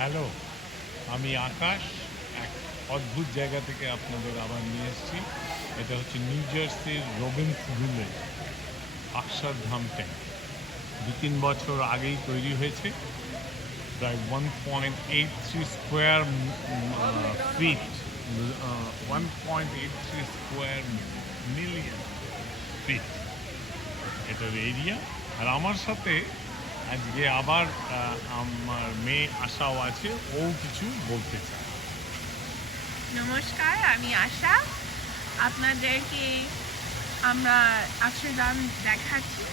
Hello, আমি আকাশ এক অদ্ভুত জায়গা থেকে আপনাদের আবার নিয়ে এসেছি। এটা হচ্ছে নিউ জার্সির রবিনসভিলে অক্ষরধাম ট্যাঙ্ক। 2-3 বছর আগেই তৈরি হয়েছে। প্রায় 1.83 square feet, 1.83 square million feet এটার এরিয়া। আর আমার সাথে আজকে আবার আমার মেয়ে আশাও আছে, ও কিছু বলতে চায়। নমস্কার, আমি আশা। আপনাদেরকে আমরা অক্ষরধাম দেখাচ্ছি।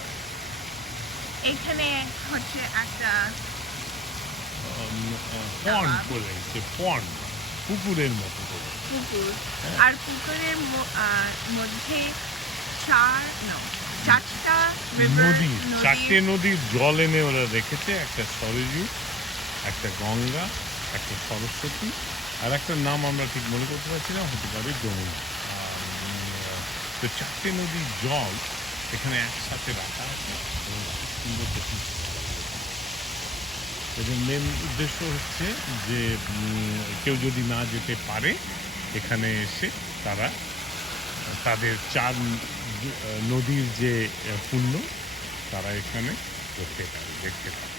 এখানে হচ্ছে একটা পন্ড বলেছে, পন্ড পুকুরের মতো করে। পুকুর, আর পুকুরের মধ্যে চারটা নদী, চারটে নদীর জল এনে ওরা রেখেছে। একটা সরযু, একটা গঙ্গা, একটা সরস্বতী, আর একটা নাম আমরা ঠিক মনে করতে পারছি না, হতে পারে যমুনা। তো চারটে নদীর জল এখানে একসাথে রাখা আছে এবং খুব সুন্দর দেখুন। এদের মেন উদ্দেশ্য হচ্ছে যে কেউ যদি না যেতে পারে এখানে এসে তারা তাদের চার নদীর যে পুণ্য তারা এখানে করতে পারে, দেখতে পারে।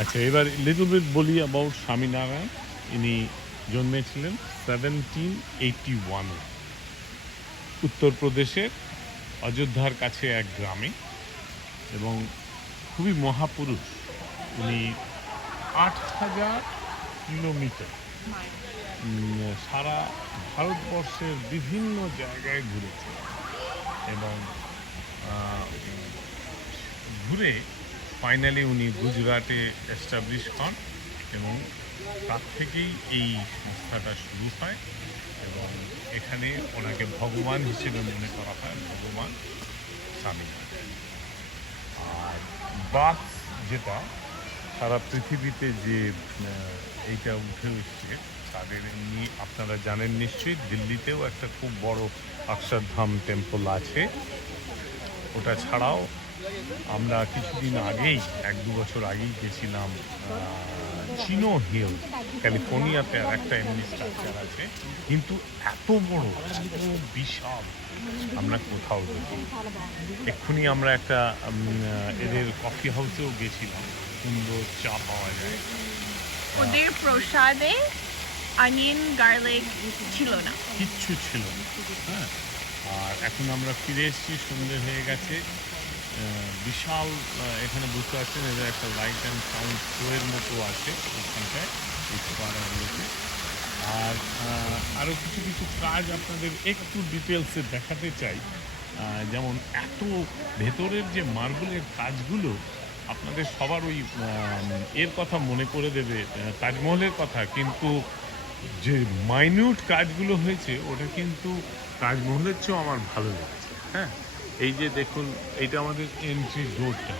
আচ্ছা, এবার লিটল বিট বলি অ্যাবাউট স্বামীনারায়ণ। ইনি জন্মেছিলেন 1781-এ উত্তরপ্রদেশের অযোধ্যার কাছে এক গ্রামে, এবং খুবই মহাপুরুষ। উনি 8,000 কিলোমিটার সারা ভারতবর্ষের বিভিন্ন জায়গায় ঘুরেছে, এবং ঘুরে ফাইনালি উনি গুজরাটে এস্টাবলিশ হন, এবং তার থেকেই এই সংস্থাটা শুরু হয়। এবং এখানে ওনাকে ভগবান হিসেবে মনে করা হয়, ভগবান স্বামীনারায়ণ। আর বাস যেটা সারা পৃথিবীতে যে এইটা উঠে এসছে, তাদের এমনি আপনারা জানেন নিশ্চয়ই, দিল্লিতেও একটা খুব বড় অক্ষরধাম টেম্পল আছে। ওটা ছাড়াও আমরা কিছুদিন আগেই, 1-2 বছর আগেই গেছিলাম চিনো হিল, ক্যালিফোর্নিয়াতে। আর একটা এমনি স্ট্রাকচার আছে, কিন্তু এত বড়, এত বিশাল আমরা কোথাও দেখি। এক্ষুনি আমরা একটা এদের কফি হাউসেও গেছিলাম, সুন্দর চা পাওয়া যায়। ওদের প্রসাদে অনিয়ন গার্লিক ছিল না, কিচ্ছু ছিল না। হ্যাঁ, আর এখন আমরা ফিরে এসেছি, সন্ধ্যে হয়ে গেছে। বিশাল এখানে বুঝতে পারছেন, এদের একটা লাইট অ্যান্ড সাউন্ড শোয়ের মতো আছে এখানটায়, এই পাড়াগুলোতে। আর আরও কিছু কিছু কাজ আপনাদের একটু ডিটেলসে দেখাতে চাই। যেমন এত ভেতরের যে মার্বেলের কাজগুলো, আপনাদের সবার ওই এর কথা মনে করে দেবে, তাজমহলের কথা, কিন্তু যে মাইনিউট কাজগুলো হয়েছে ওটা কিন্তু তাজমহলের চেয়েও আমার ভালো লেগেছে। হ্যাঁ, এই যে দেখুন, এইটা আমাদের এন্ট্রি ডোরটা,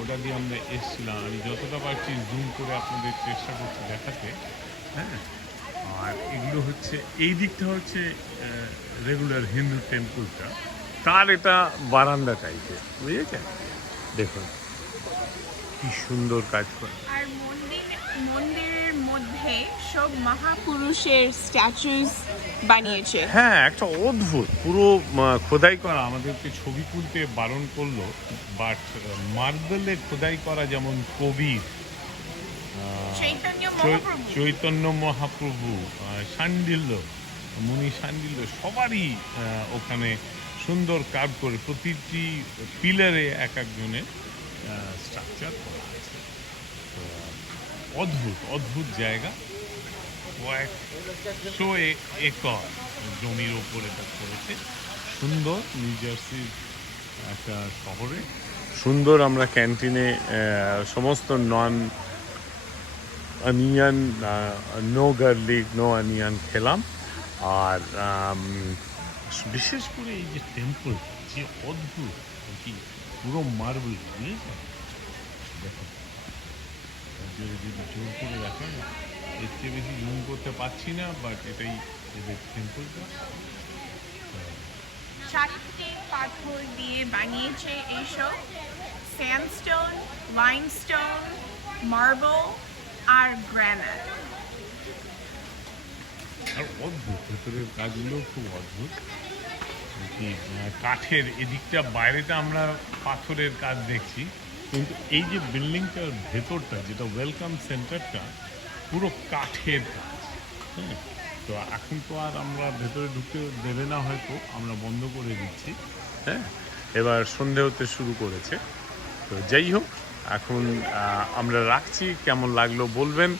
ওটা দিয়ে আমরা এসছিলাম। আমি যতটা পারছি জুম করে আপনাদের চেষ্টা করছি দেখাতে। হ্যাঁ, আর এগুলো হচ্ছে, এই দিকটা হচ্ছে রেগুলার হিন্দু টেম্পলটা, তার এটা বারান্দা টাইপের, বুঝেছেন? দেখুন কি সুন্দর কাজ করে। আর মন্দিরের মধ্যে সব মহাপুরুষের স্ট্যাচুস বানিয়েছে। হ্যাঁ, একটা অদ্ভুত পুরো খোদাই করা। আমাদেরকে ছবি তুলতে বারণ করলো, বাট মার্বেলে খোদাই করা, যেমন কবির, চৈতন্য মহাপ্রভু, শাণ্ডিল্য, মুনি শাণ্ডিল্য, সবারই ওখানে সুন্দর কার্ভ করে প্রতিটি পিলারে এক একজনের স্ট্রাকচার করা আছে। তো অদ্ভুত অদ্ভুত জায়গা। কয়েকশো একর জমির ওপর এটা করেছে। সুন্দর, নিউ জার্সির একটা শহরে সুন্দর। আমরা ক্যান্টিনে সমস্ত non onion, no garlic, no onion খেলাম। আর বিশেষ করে এই যে টেম্পল, যে অদ্ভুত, কি পুরো মার্বেল, বুঝেছেন? দেখো, যদি জোর করে দেখেন, এর চেয়ে বেশি জুম করতে পারছি না, বাট এটাই এদের টেম্পলটা। চারটে পাথর দিয়ে বানিয়েছে এইসব, স্যান্ডস্টোন, লাইমস্টোন, মার্বেল আর গ্রানাইট। আর অদ্ভুত, ভেতরের কাজগুলো খুব অদ্ভুত। কি কাঠের এদিকটা, বাইরেটা আমরা পাথরের কাজ দেখছি, কিন্তু এই যে বিল্ডিংটার ভেতরটা, যেটা ওয়েলকাম সেন্টারটা, পুরো কাঠের কাজ। হ্যাঁ, তো এখন তো আর আমরা ভেতরে ঢুকতে দেবে না, হয়তো আমরা বন্ধ করে দিচ্ছি। হ্যাঁ, এবার সন্ধে হতে শুরু করেছে। তো যাই হোক, এখন আমরা রাখছি। কেমন লাগলো বলবেন।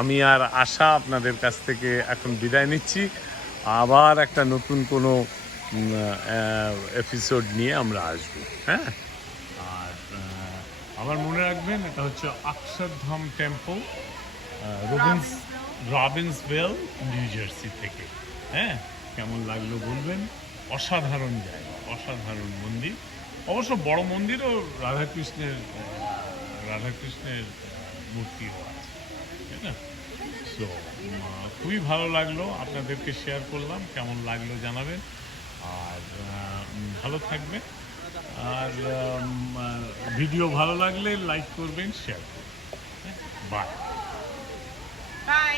আমি আর আশা আপনাদের কাছ থেকে এখন বিদায় নিচ্ছি। আবার একটা নতুন কোনো এপিসোড নিয়ে আমরা আসবো। হ্যাঁ, আর আবার মনে রাখবেন, এটা হচ্ছে অক্ষরধাম টেম্পল, রবিন্সভেল, নিউ জার্সি থেকে। হ্যাঁ, কেমন লাগলো বলবেন। অসাধারণ জায়গা, অসাধারণ মন্দির। অবশ্য বড় মন্দিরও রাধাকৃষ্ণের মূর্তিও আছে, তাই না? তো খুবই ভালো লাগলো, আপনাদেরকে শেয়ার করলাম। কেমন লাগলো জানাবেন, আর ভালো থাকবেন। আর ভিডিও ভালো লাগলে লাইক করবেন, শেয়ার করবেন। বাই। বাই।